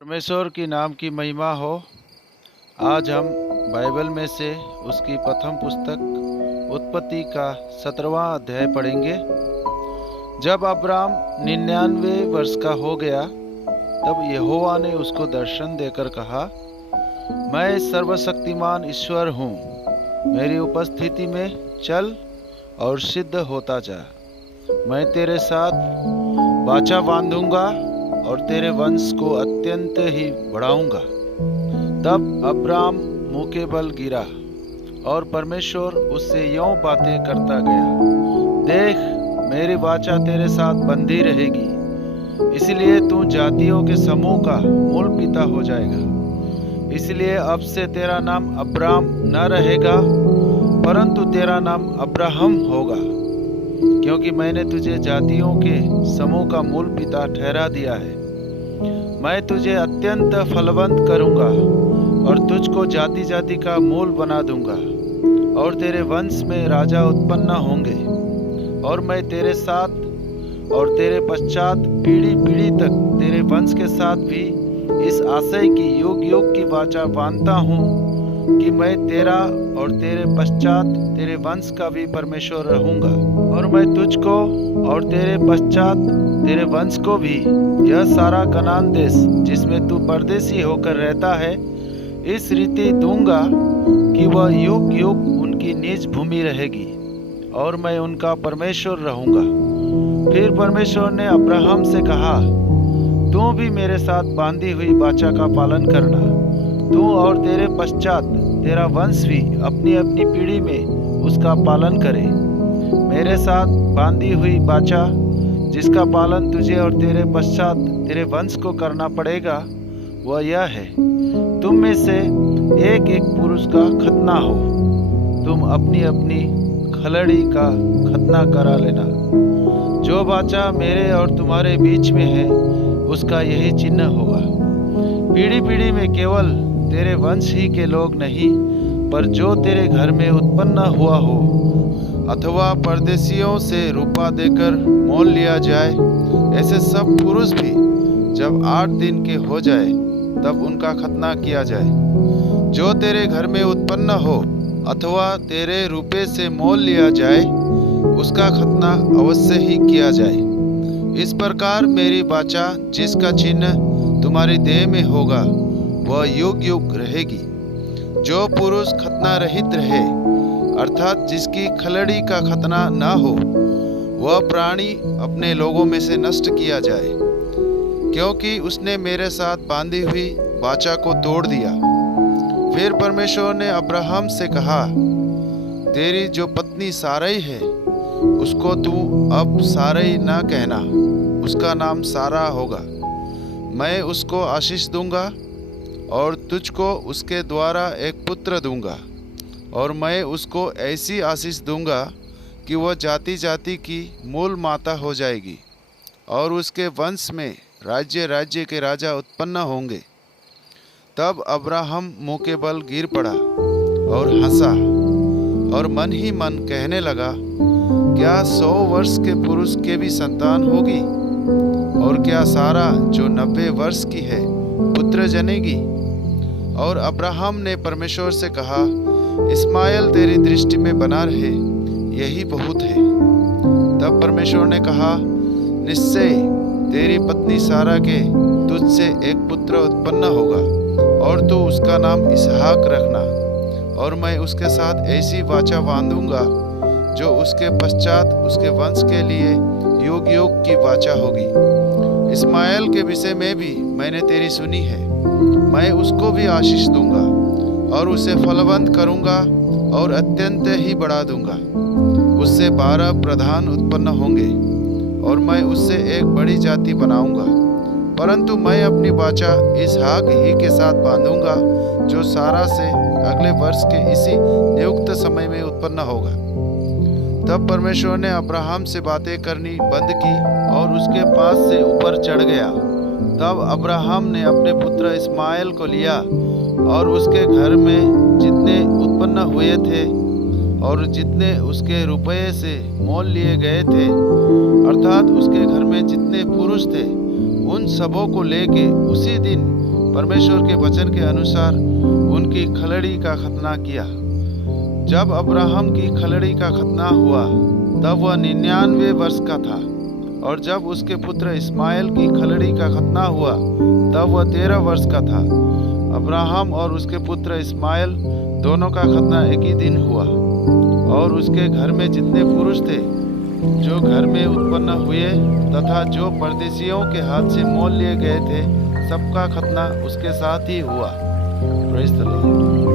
परमेश्वर की नाम की महिमा हो। आज हम बाइबल में से उसकी प्रथम पुस्तक उत्पत्ति का 17वां अध्याय पढ़ेंगे। जब अब्राम 99 वर्ष का हो गया तब यहोवा ने उसको दर्शन देकर कहा, मैं सर्वशक्तिमान ईश्वर हूँ, मेरी उपस्थिति में चल और सिद्ध होता जा। मैं तेरे साथ वाचा बांधूंगा और तेरे वंश को अत्यंत ही बढ़ाऊंगा। तब अब्राम मुंह के बल गिरा और परमेश्वर उससे यों बातें करता गया, देख, मेरी वाचा तेरे साथ बंधी रहेगी, इसलिए तू जातियों के समूह का मूल पिता हो जाएगा। इसलिए अब से तेरा नाम अब्राम न रहेगा, परंतु तेरा नाम अब्राहम होगा, क्योंकि मैंने तुझे जातियों के समूह का मूल पिता ठहरा दिया है। मैं तुझे अत्यंत फलवंत करूंगा और तुझको जाति जाति का मूल बना दूंगा, और तेरे वंश में राजा उत्पन्न होंगे, और मैं तेरे साथ और तेरे पश्चात पीढ़ी पीढ़ी तक तेरे वंश के साथ भी इस आशय की युग युग की वाचा बांधता हूँ कि मैं तेरा और तेरे पश्चात तेरे वंश का भी परमेश्वर रहूंगा, और मैं तुझको और तेरे पश्चात तेरे वंश को भी यह सारा कनान देश जिसमें तू परदेसी होकर रहता है इस रीति दूंगा कि वह युग युग उनकी निज भूमि रहेगी, और मैं उनका परमेश्वर रहूंगा। फिर परमेश्वर ने अब्राहम से कहा, तू भी मेरे साथ बांधी हुई वाचा का पालन करना, तू और तेरे पश्चात तेरा वंश भी अपनी अपनी पीढ़ी में उसका पालन करे। मेरे साथ बांधी हुई वाचा जिसका पालन तुझे और तेरे पश्चात तेरे वंश को करना पड़ेगा वह यह है, तुम में से एक एक पुरुष का खतना हो। तुम अपनी अपनी खलड़ी का खतना करा लेना। जो वाचा मेरे और तुम्हारे बीच में है उसका यही चिन्ह होगा। पीढ़ी पीढ़ी में केवल तेरे वंश ही के लोग नहीं, पर जो तेरे घर में उत्पन्न हुआ हो अथवा परदेशियों से रुपा देकर मोल लिया जाए, ऐसे सब पुरुष भी जब 8 दिन के हो जाए तब उनका खतना किया जाए। जो तेरे घर में उत्पन्न हो अथवा तेरे रुपये से मोल लिया जाए उसका खतना अवश्य ही किया जाए। इस प्रकार मेरी वाचा जिसका चिन्ह तुम्हारी देह में होगा वह युग युग रहेगी। जो पुरुष खतना रहित रहे अर्थात जिसकी खलड़ी का खतना न हो वह प्राणी अपने लोगों में से नष्ट किया जाए, क्योंकि उसने मेरे साथ बांधी हुई वाचा को तोड़ दिया। फिर परमेश्वर ने अब्राहम से कहा, तेरी जो पत्नी सारई है उसको तू अब सारई न कहना, उसका नाम सारा होगा। मैं उसको आशीष दूंगा और तुझको उसके द्वारा एक पुत्र दूंगा, और मैं उसको ऐसी आशीष दूंगा कि वह जाति जाति की मूल माता हो जाएगी, और उसके वंश में राज्य राज्य के राजा उत्पन्न होंगे। तब अब्राहम मुंह के बल गिर पड़ा और हंसा और मन ही मन कहने लगा, क्या 100 वर्ष के पुरुष के भी संतान होगी? और क्या सारा जो 90 वर्ष की है पुत्र जनेगी? और अब्राहम ने परमेश्वर से कहा, इस्माइल तेरी दृष्टि में बना रहे, यही बहुत है। तब परमेश्वर ने कहा, निश्चय तेरी पत्नी सारा के तुझसे एक पुत्र उत्पन्न होगा, और तू उसका नाम इसहाक रखना, और मैं उसके साथ ऐसी वाचा बांधूंगा जो उसके पश्चात उसके वंश के लिए युग युग की वाचा होगी। इस्माइल के विषय में भी मैंने तेरी सुनी है, मैं उसको भी आशीष दूंगा और उसे फलवंत करूंगा और अत्यंत ही बढ़ा दूंगा। उससे 12 प्रधान उत्पन्न होंगे, और मैं उससे एक बड़ी जाति बनाऊंगा। परंतु मैं अपनी वाचा इसहाक ही के साथ बांधूंगा, जो सारा से अगले वर्ष के इसी नियुक्त समय में उत्पन्न होगा। तब परमेश्वर ने अब्राहम से बातें करनी बंद की और उसके पास से ऊपर चढ़ गया। तब अब्राहम ने अपने पुत्र इस्माइल को लिया, और उसके घर में जितने उत्पन्न हुए थे और जितने उसके रुपये से मोल लिए गए थे अर्थात उसके घर में जितने पुरुष थे उन सबों को लेके उसी दिन परमेश्वर के वचन के अनुसार उनकी खलड़ी का खतना किया। जब अब्राहम की खलड़ी का खतना हुआ तब वह 99 वर्ष का था, और जब उसके पुत्र इस्माइल की खलड़ी का खतना हुआ तब वह 13 वर्ष का था। अब्राहम और उसके पुत्र इस्माइल दोनों का खतना एक ही दिन हुआ, और उसके घर में जितने पुरुष थे जो घर में उत्पन्न हुए तथा जो परदेशियों के हाथ से मोल लिए गए थे, सबका खतना उसके साथ ही हुआ। Praise the Lord.